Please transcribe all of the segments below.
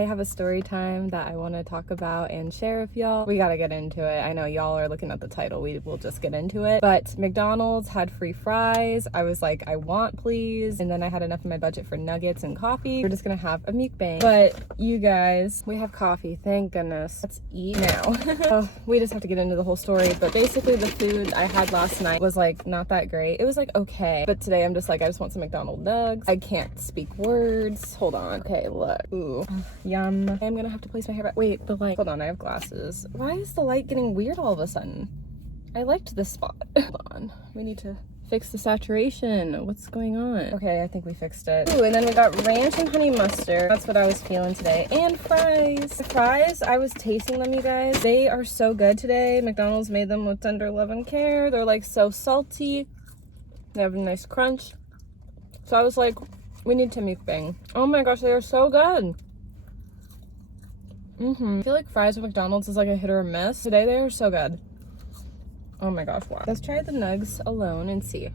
have a story time that I want to talk about and share with y'all. We gotta get into it. I know y'all are looking at the title. We will just get into it. But McDonald's had free fries. I was like, I want please. And then I had enough in my budget for nuggets and coffee. We're just gonna have a mukbang. But you guys, we have coffee. Thank goodness. Let's eat now. We just have to get into the whole story. But basically the food I had last night was like not that great. It was like okay. But today I'm just like, I just want some McDonald's nugs. I can't speak words. Hold on. Okay, look. Ooh. Yum. I'm gonna have to place my hair back. Wait, the light. Hold on, I have glasses. Why is the light getting weird all of a sudden? I liked this spot. Hold on. We need to fix the saturation. What's going on? Okay, I think we fixed it. Ooh, and then we got ranch and honey mustard. That's what I was feeling today. And fries. The fries, I was tasting them, you guys. They are so good today. McDonald's made them with tender love and care. They're like so salty. They have a nice crunch. So I was like, we need to mukbang. Oh my gosh, they are so good. I feel like fries at McDonald's is like a hit or a miss. Today they are so good. Oh my gosh, wow. Let's try the nugs alone and see.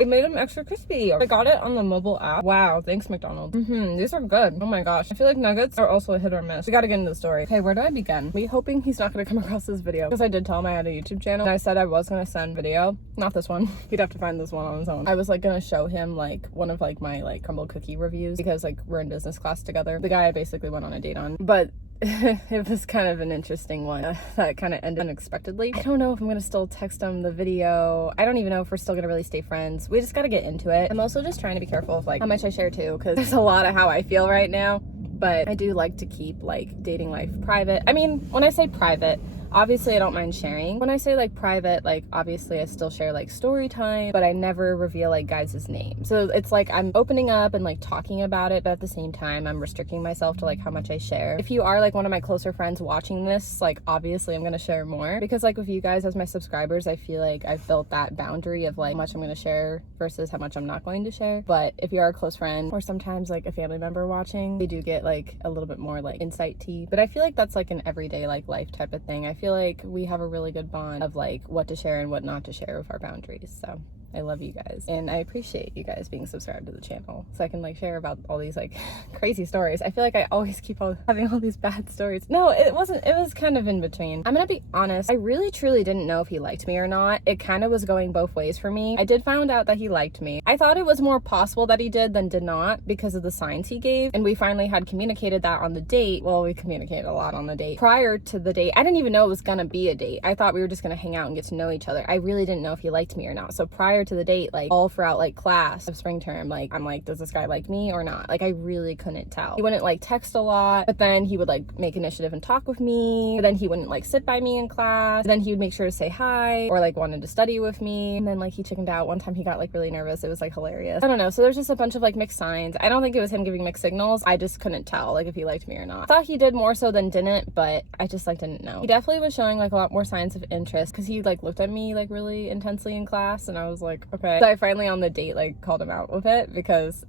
It made them extra crispy. I got it on the mobile app. Wow, thanks McDonald's. These are good. Oh my gosh. I feel like nuggets are also a hit or miss. We gotta get into the story. Okay, where do I begin? We hoping he's not gonna come across this video because I did tell him I had a YouTube channel and I said I was gonna send video. Not this one. He'd have to find this one on his own. I was like gonna show him like one of like my like crumble cookie reviews because like we're in business class together. The guy I basically went on a date on, but it was kind of an interesting one that kind of ended unexpectedly. I don't know if I'm gonna still text him the video. I don't even know if we're still gonna really stay friends. We just gotta get into it. I'm also just trying to be careful of like how much I share too, because there's a lot of how I feel right now, but I do like to keep like dating life private. I mean, when I say private, obviously I don't mind sharing. When I say like private, like obviously I still share like story time, but I never reveal like guys' names. So it's like I'm opening up and like talking about it, but at the same time I'm restricting myself to like how much I share. If you are like one of my closer friends watching this, like obviously I'm gonna share more because like with you guys as my subscribers, I feel like I've built that boundary of like how much I'm gonna share versus how much I'm not going to share. But if you are a close friend or sometimes like a family member watching, they do get like a little bit more like insight tea. But I feel like that's like an everyday like life type of thing. I feel like we have a really good bond of like what to share and what not to share with our boundaries. So I love you guys and I appreciate you guys being subscribed to the channel so I can like share about all these like crazy stories. I feel like I always keep having all these bad stories. No, it wasn't. It was kind of in between. I'm gonna be honest. I really truly didn't know if he liked me or not. It kind of was going both ways for me. I did find out that he liked me. I thought it was more possible that he did than did not because of the signs he gave, and we finally had communicated that on the date. Well, we communicated a lot on the date. Prior to the date, I didn't even know it was gonna be a date. I thought we were just gonna hang out and get to know each other. I really didn't know if he liked me or not. So prior to the date, like all throughout like class of spring term, like I'm like, does this guy like me or not? Like I really couldn't tell. He wouldn't like text a lot, but then he would like make initiative and talk with me, but then he wouldn't like sit by me in class, then he would make sure to say hi or like wanted to study with me, and then like he chickened out. One time he got like really nervous. It was like hilarious. I don't know. So there's just a bunch of like mixed signs. I don't think it was him giving mixed signals. I just couldn't tell like if he liked me or not. I thought he did more so than didn't, but I just like didn't know. He definitely was showing like a lot more signs of interest because he like looked at me like really intensely in class, and I was like, okay. So I finally on the date like called him out with it because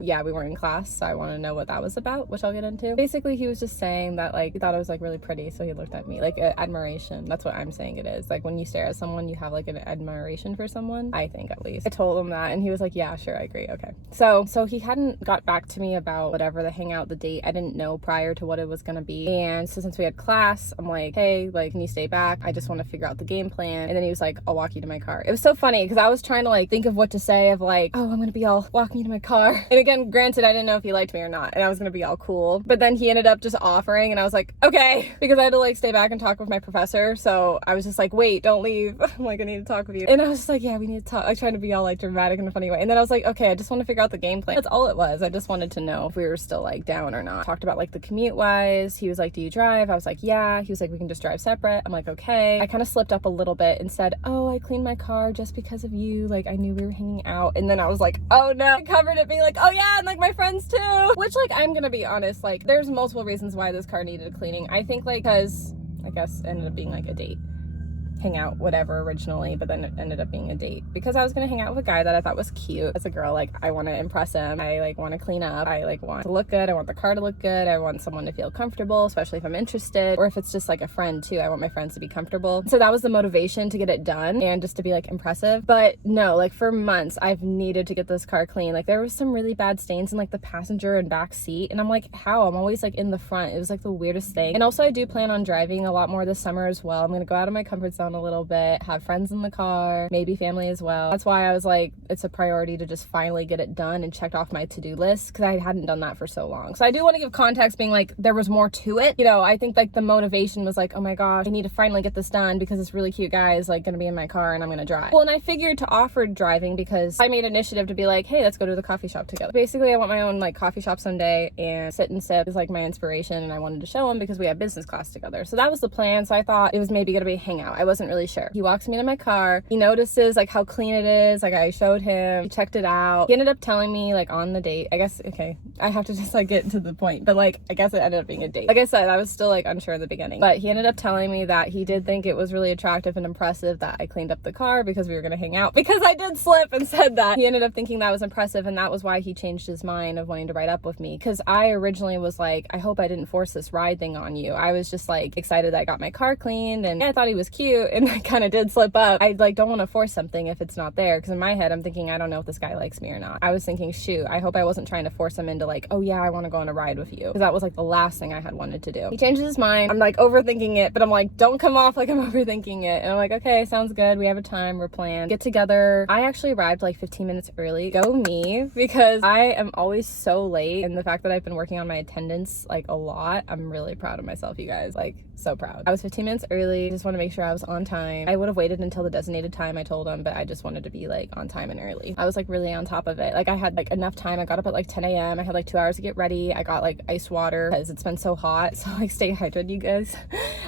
yeah, we were in class, so I want to know what that was about, which I'll get into. Basically he was just saying that like he thought I was like really pretty, so he looked at me like admiration. That's what I'm saying it is. Like when you stare at someone, you have like an admiration for someone, I think, at least. I told him that and he was like, yeah, sure, I agree. Okay, so he hadn't got back to me about whatever, the hangout, the date. I didn't know prior to what it was gonna be, and so since we had class, I'm like, hey, like can you stay back? I just want to figure out the game plan. And then he was like, I'll walk you to my car. It was so funny because I was trying to like think of what to say of like, oh, I'm gonna be all walk me to my car. And again, granted, I didn't know if he liked me or not, and I was gonna be all cool, but then he ended up just offering, and I was like, okay, because I had to like stay back and talk with my professor. So I was just like, wait, don't leave. I'm like, I need to talk with you. And I was just like, yeah, we need to talk. Like trying to be all like dramatic in a funny way. And then I was like, okay, I just want to figure out the game plan. That's all it was. I just wanted to know if we were still like down or not. Talked about like the commute wise. He was like, do you drive? I was like, yeah. He was like, we can just drive separate. I'm like, okay. I kind of slipped up a little bit and said, oh, I cleaned my car just because of you. Like I knew we were hanging out. And then I was like, oh no. I covered it being like, oh yeah, and like my friends too. Which like, I'm gonna be honest, like there's multiple reasons why this car needed cleaning. I think like because I guess it ended up being like a date. hang out, whatever, originally, but then it ended up being a date because I was gonna hang out with a guy that I thought was cute. As a girl, like, I want to impress him. I like want to clean up. I like want to look good. I want the car to look good. I want someone to feel comfortable, especially if I'm interested, or if it's just like a friend too. I want my friends to be comfortable. So that was the motivation to get it done and just to be like impressive. But no, like for months I've needed to get this car clean. Like there was some really bad stains in like the passenger and back seat, and I'm like, how? I'm always like in the front. It was like the weirdest thing. And also I do plan on driving a lot more this summer as well. I'm gonna go out of my comfort zone a little bit, have friends in the car, maybe family as well. That's why I was like, it's a priority to just finally get it done and checked off my to-do list, because I hadn't done that for so long. So I do want to give context, being like there was more to it. You know, I think like the motivation was like, oh my gosh, I need to finally get this done because this really cute guy is like gonna be in my car and I'm gonna drive. Well, and I figured to offer driving because I made initiative to be like, hey, let's go to the coffee shop together. Basically, I want my own like coffee shop someday, and Sit and Sip is like my inspiration, and I wanted to show him because we have business class together. So that was the plan. So I thought it was maybe gonna be a hangout. I wasn't really sure. He walks me to my car. He notices like how clean it is. Like I showed him, he checked it out. He ended up telling me like on the date, I guess, okay, I have to just like get to the point, but like I guess it ended up being a date. Like I said, I was still like unsure in the beginning, but he ended up telling me that he did think it was really attractive and impressive that I cleaned up the car because we were gonna hang out, because I did slip and said that. He ended up thinking that was impressive, and that was why he changed his mind of wanting to ride up with me, because I originally was like, I hope I didn't force this ride thing on you. I was just like excited that I got my car cleaned, and I thought he was cute, and I kind of did slip up. I like don't want to force something if it's not there, because in my head I'm thinking, I don't know if this guy likes me or not. I was thinking, shoot, I hope I wasn't trying to force him into like, oh yeah, I want to go on a ride with you, because that was like the last thing I had wanted to do. He changes his mind. I'm like overthinking it, but I'm like, don't come off like I'm overthinking it. And I'm like, okay, sounds good. We have a time, we're planned. Get together. I actually arrived like 15 minutes early. Go me, because I am always so late, and the fact that I've been working on my attendance like a lot, I'm really proud of myself, you guys. Like so proud. I was 15 minutes early. Just want to make sure I was on time. I would have waited until the designated time, I told him, but I just wanted to be like on time and early. I was like really on top of it. Like I had like enough time. I got up at like 10 a.m. I had like 2 hours to get ready. I got like ice water because it's been so hot. So like stay hydrated, you guys.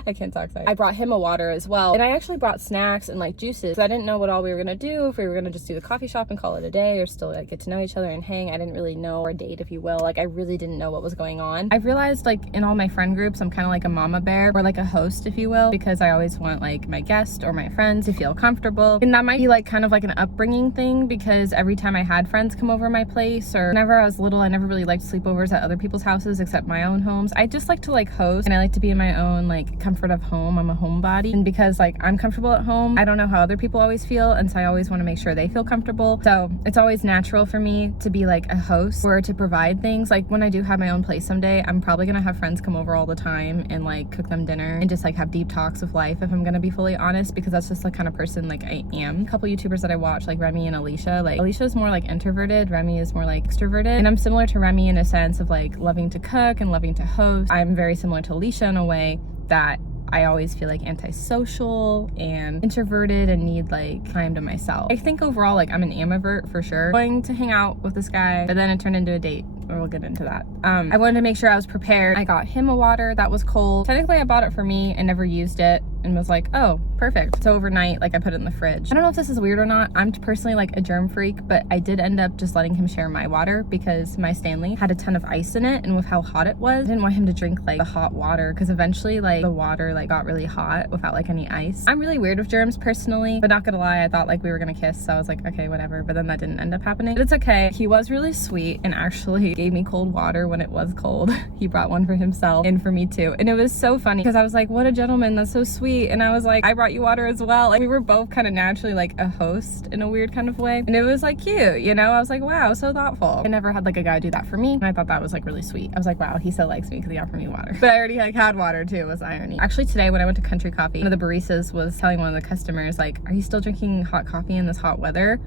I can't talk today. I brought him a water as well. And I actually brought snacks and like juices. I didn't know what all we were gonna do, if we were gonna just do the coffee shop and call it a day, or still like get to know each other and hang. I didn't really know, or date if you will. Like I really didn't know what was going on. I realized like in all my friend groups, I'm kind of like a mama bear, or like a host if you will, because I always want like my guest or my friends to feel comfortable. And that might be like kind of like an upbringing thing, because every time I had friends come over my place, or whenever I was little, I never really liked sleepovers at other people's houses except my own homes. I just like to like host, and I like to be in my own like comfort of home. I'm a homebody, and because like I'm comfortable at home, I don't know how other people always feel, and so I always want to make sure they feel comfortable. So it's always natural for me to be like a host or to provide things. Like when I do have my own place someday, I'm probably gonna have friends come over all the time and like cook them dinner and just like have deep talks of life, if I'm gonna be fully honest, because that's just the kind of person like I am. A couple YouTubers that I watch, like Remy and Alicia, like Alicia is more like introverted, Remy is more like extroverted, and I'm similar to Remy in a sense of like loving to cook and loving to host. I'm very similar to Alicia in a way that I always feel like antisocial and introverted and need like time to myself. I think overall like I'm an ambivert for sure. Going to hang out with this guy, but then it turned into a date. We'll get into that. I wanted to make sure I was prepared. I got him a water that was cold. Technically I bought it for me and never used it, and was like, oh, perfect. So overnight, like I put it in the fridge. I don't know if this is weird or not. I'm personally like a germ freak, but I did end up just letting him share my water because my Stanley had a ton of ice in it, and with how hot it was, I didn't want him to drink like the hot water, because eventually like the water like got really hot without like any ice. I'm really weird with germs personally, but not gonna lie, I thought like we were gonna kiss, so I was like, okay, whatever, but then that didn't end up happening. But it's okay. He was really sweet and actually gave me cold water when it was cold. He brought one for himself and for me too, and it was so funny because I was like, what a gentleman, that's so sweet. And I was like, I brought you water as well. Like we were both kind of naturally like a host in a weird kind of way, and it was like cute, you know. I was like, wow, so thoughtful. I never had like a guy do that for me, and I thought that was like really sweet. I was like, wow, he still likes me because he offered me water. But I already like had water too. It was irony. Actually today when I went to Country Coffee, one of the baristas was telling one of the customers like, are you still drinking hot coffee in this hot weather?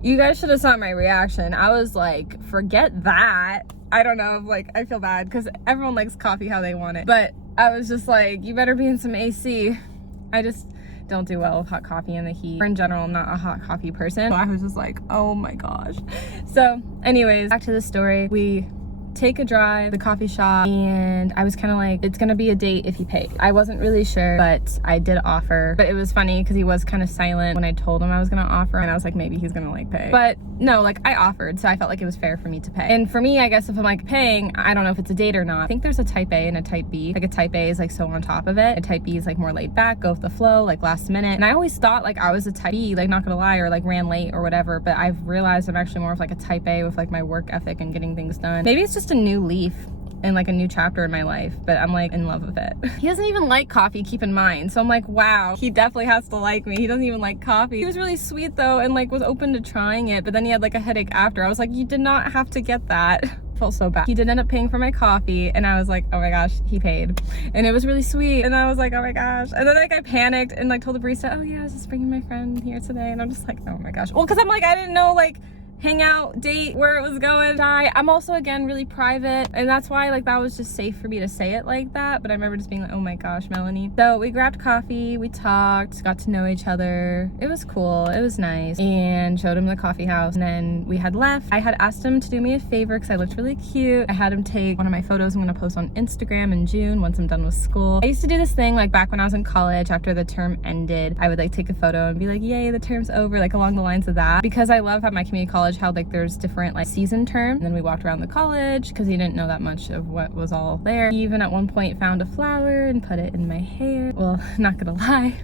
You guys should have saw my reaction. I was like, forget that. I don't know, like I feel bad because everyone likes coffee how they want it, but I was just like, you better be in some AC. I just don't do well with hot coffee in the heat. Or in general, I'm not a hot coffee person. So I was just like, oh my gosh. So anyways, back to the story. We take a drive to the coffee shop, and I was kind of like, it's gonna be a date if he paid. I wasn't really sure, but I did offer. But it was funny because he was kind of silent when I told him I was gonna offer, and I was like, maybe he's gonna like pay. But no, like I offered, so I felt like it was fair for me to pay. And for me, I guess if I'm like paying, I don't know if it's a date or not. I think there's a type A and a type B. Like a type A is like so on top of it. A type B is like more laid back, go with the flow, like last minute. And I always thought like I was a type B, like not gonna lie, or like ran late or whatever. But I've realized I'm actually more of like a type A with like my work ethic and getting things done. Maybe it's just a new leaf and like a new chapter in my life, but I'm like in love with it. He doesn't even like coffee, keep in mind. So I'm like, wow, he definitely has to like me. He doesn't even like coffee. He was really sweet though, and like was open to trying it, but then he had like a headache after. I was like, you did not have to get that. Felt so bad. He did end up paying for my coffee, and I was like, oh my gosh, he paid. And it was really sweet, and I was like, oh my gosh. And then like I panicked and like told the barista, oh yeah, I was just bringing my friend here today. And I'm just like, oh my gosh. Well, because I'm like, I didn't know like hangout date where it was going. I'm also again really private, and that's why like that was just safe for me to say it like that. But I remember just being like, oh my gosh, Melanie. So we grabbed coffee, we talked, got to know each other. It was cool, it was nice, and showed him the coffee house. And then we had left. I had asked him to do me a favor because I looked really cute. I had him take one of my photos I'm gonna post on Instagram in June once I'm done with school. I used to do this thing like back when I was in college. After the term ended, I would like take a photo and be like, yay, the term's over, like along the lines of that, because I love how my community college held like there's different like season terms. And then we walked around the college because he didn't know that much of what was all there. He even at one point found a flower and put it in my hair. Well, not gonna lie,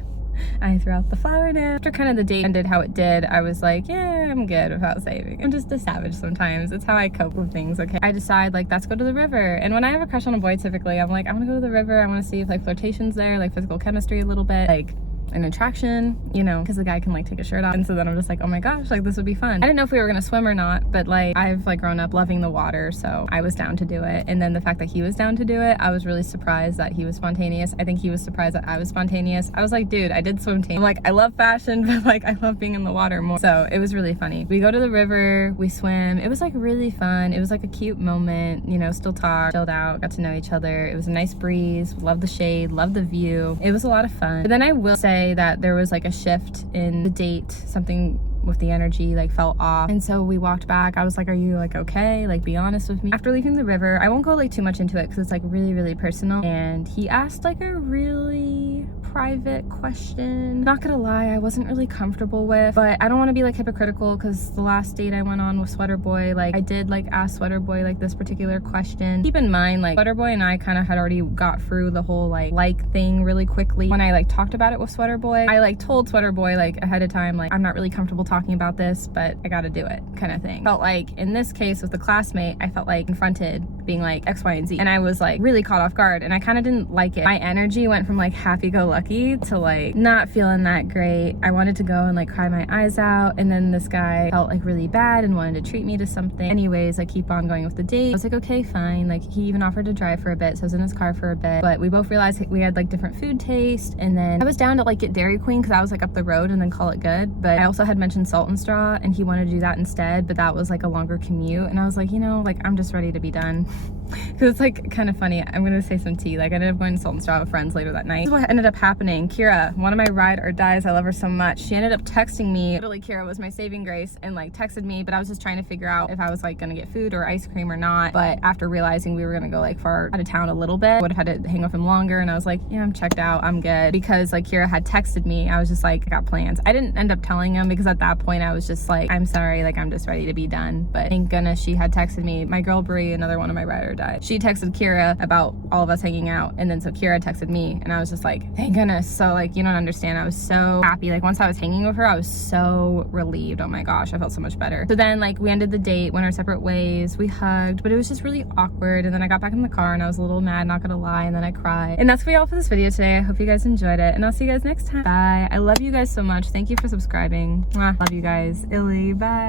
I threw out the flower now. After kind of the date ended how it did, I was like, yeah, I'm good without saving. I'm just a savage sometimes. It's how I cope with things, okay? I decide like, let's go to the river. And when I have a crush on a boy, typically I'm like, I want to go to the river. I want to see if like flirtation's there, like physical chemistry a little bit, like an attraction, you know, because the guy can like take his shirt off. And so then I'm just like, oh my gosh, like this would be fun. I didn't know if we were gonna swim or not, but like I've like grown up loving the water, so I was down to do it. And then the fact that he was down to do it, I was really surprised that he was spontaneous. I think he was surprised that I was spontaneous. I was like, dude, I did swim team. I'm like, I love fashion, but like I love being in the water more. So it was really funny. We go to the river, we swim. It was like really fun. It was like a cute moment, you know, still talked, chilled out, got to know each other. It was a nice breeze, loved the shade, loved the view. It was a lot of fun. But then I will say that there was like a shift in the date. Something with the energy like fell off, and so we walked back. I was like, are you like okay, like be honest with me. After leaving the river, I won't go like too much into it because it's like really personal, and he asked like a really private question. Not gonna lie, I wasn't really comfortable with, but I don't want to be like hypocritical because the last date I went on with Sweater Boy, like I did like ask Sweater Boy like this particular question. Keep in mind, like Sweater Boy and I kind of had already got through the whole like thing really quickly. When I like talked about it with Sweater Boy, I like told Sweater Boy like ahead of time, like I'm not really comfortable talking about this, but I gotta do it kind of thing. Felt like in this case with the classmate, I felt like confronted being like X, Y, and Z, and I was like really caught off guard, and I kind of didn't like it. My energy went from like happy-go-lucky to like not feeling that great. I wanted to go and like cry my eyes out, and then this guy felt like really bad and wanted to treat me to something. Anyways, I keep on going with the date. I was like, okay, fine. Like he even offered to drive for a bit, so I was in his car for a bit, but we both realized we had like different food taste. And then I was down to like get Dairy Queen because I was like up the road and then call it good, but I also had mentioned Salt and Straw, and he wanted to do that instead, but that was like a longer commute. And I was like, you know, like I'm just ready to be done. Because it's like kind of funny. I'm gonna say some tea. Like I ended up going to Salt and Straw with friends later that night. This is what ended up happening. Kira, one of my ride or dies, I love her so much, she ended up texting me. Literally, Kira was my saving grace and like texted me, but I was just trying to figure out if I was like gonna get food or ice cream or not. But after realizing we were gonna go like far out of town a little bit, would have had to hang with him longer, and I was like, yeah, I'm checked out, I'm good. Because like Kira had texted me, I was just like, I got plans. I didn't end up telling him because at that point I was just like, I'm sorry, like I'm just ready to be done. But thank goodness she had texted me. My girl Brie, another one of my ride or die, she texted Kira about all of us hanging out, and then so Kira texted me, and I was just like, thank goodness. So like, you don't understand, I was so happy. Like once I was hanging with her, I was so relieved. Oh my gosh, I felt so much better. So then like we ended the date, went our separate ways, we hugged, but it was just really awkward. And then I got back in the car and I was a little mad, not gonna lie, and then I cried. And that's for y'all for this video today. I hope you guys enjoyed it, and I'll see you guys next time. Bye. I love you guys so much. Thank you for subscribing. Mwah. Love you guys. Illy. Bye.